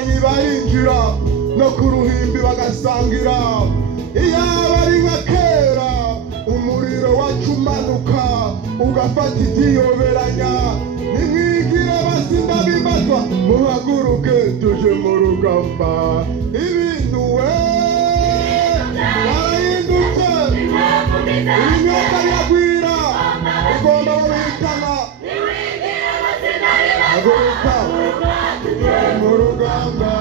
abasambanyi barinjira no ku ruhimbi bagasangira. Iyaba ari nka kera umuriro wacu umanuka ugafata igiyoberanya. Nimwigire abasinda bibatwa muhaguruke tuje mu rugamba. Ibintu we barahindutse, ibinyobwa biragwira, ugomba guhitana. Haguruka mu rugamba.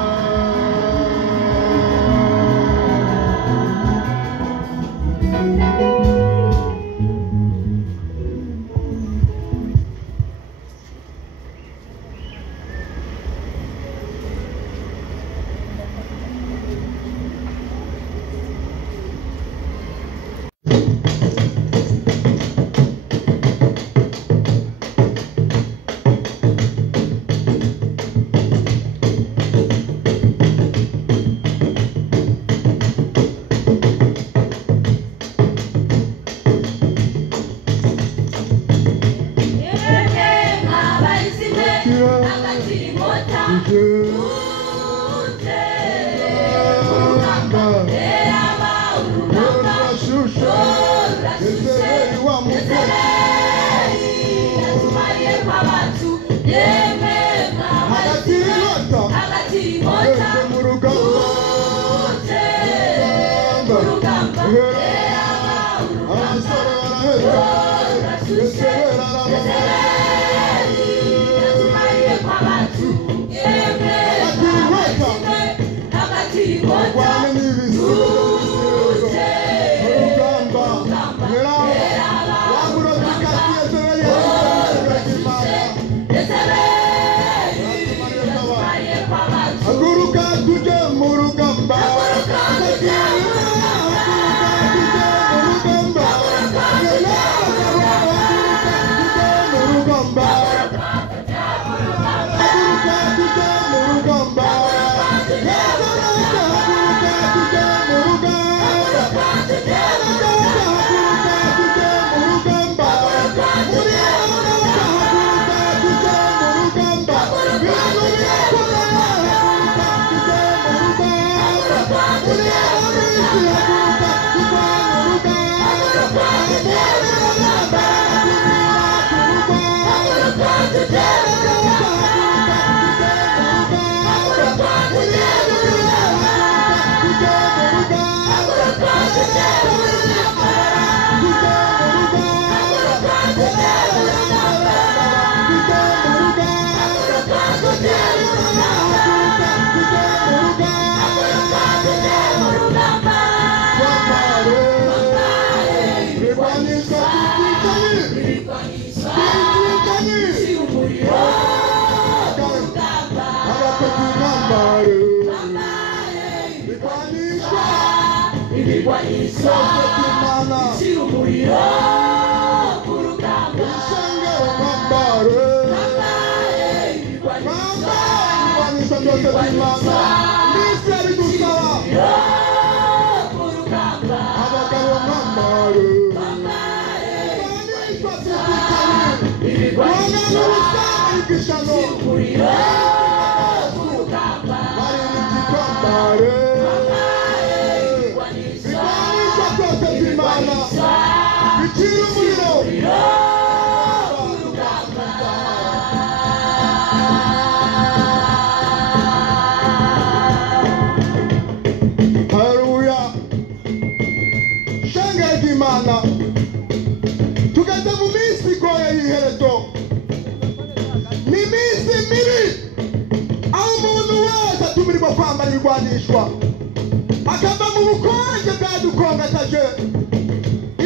Akava mu bukonje bwadukongataje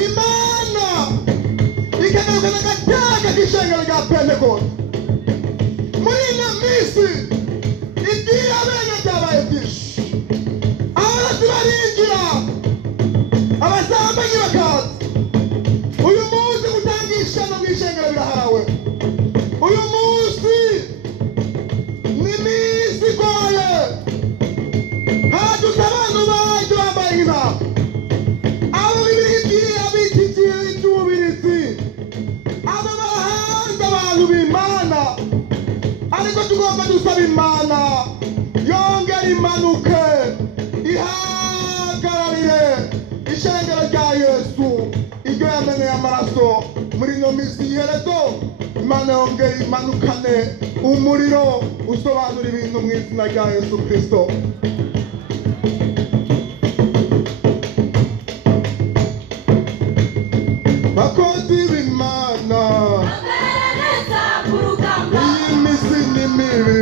Imana ikagaruka n'agataka k'ishengero rya Pentecost. Muri ino minsi igihe abene byabaye byinshi, abarasi barinjira, abasambanyi bakaza. Uyu munsi gutangisha no mu ishengero biraharawe. Uyu munsi ni minsi igoye. Hadutse abantu baje bambaye nk'intama, abo bibirigiye abitikiye iby'ububirisi, abo bahanze abantu b'Imana, ariko tugomba dusaba Imana yo ihaguruke ihagararire ishengero rya Yesu iryo yameneye amaraso muri ino minsi y'iherezo. Imana yongere imanukane umuriro usobanura ibintu mu izina rya Yesu Kristo. Bakozi b'Imana iyi minsi ni mibi,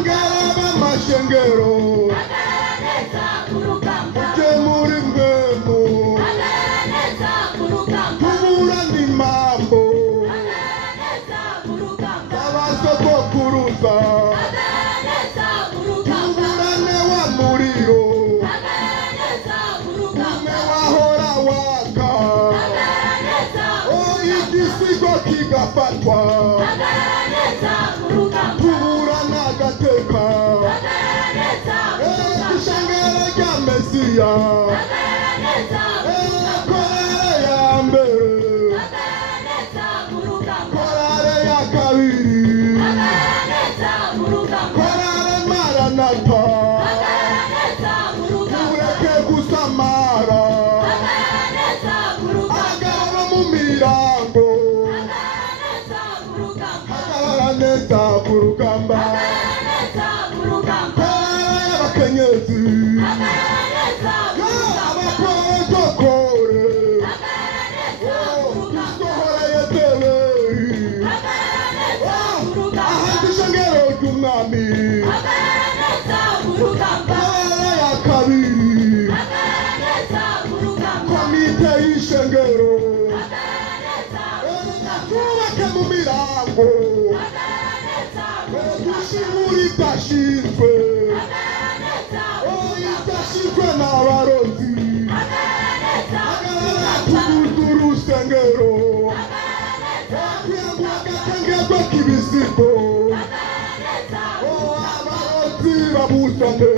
ngaraba amashengero mujye muri mwemu tubura n'imambo z'abasogokuruza tuburane wa muriro umwe wahora waka igisigo kigafatwa tubura n'agateka ishengero rya Mesiya korale ya mbere korale ya kabiri korale Maranatha tureke gusamara hagarara mu mirango hagarara neza ku rugamba korale y'abakenyezi abaprotokole dusohoreye deberi ahandi ishengero ry'umwami korale ya kabiri komite y'ishengero twubake mu mirango dushimure idashinzwe idashinzwe n'abarozi hagarara tuguze urusengero kugira ngo agatengerwe k'ibisigo abarozi babuzane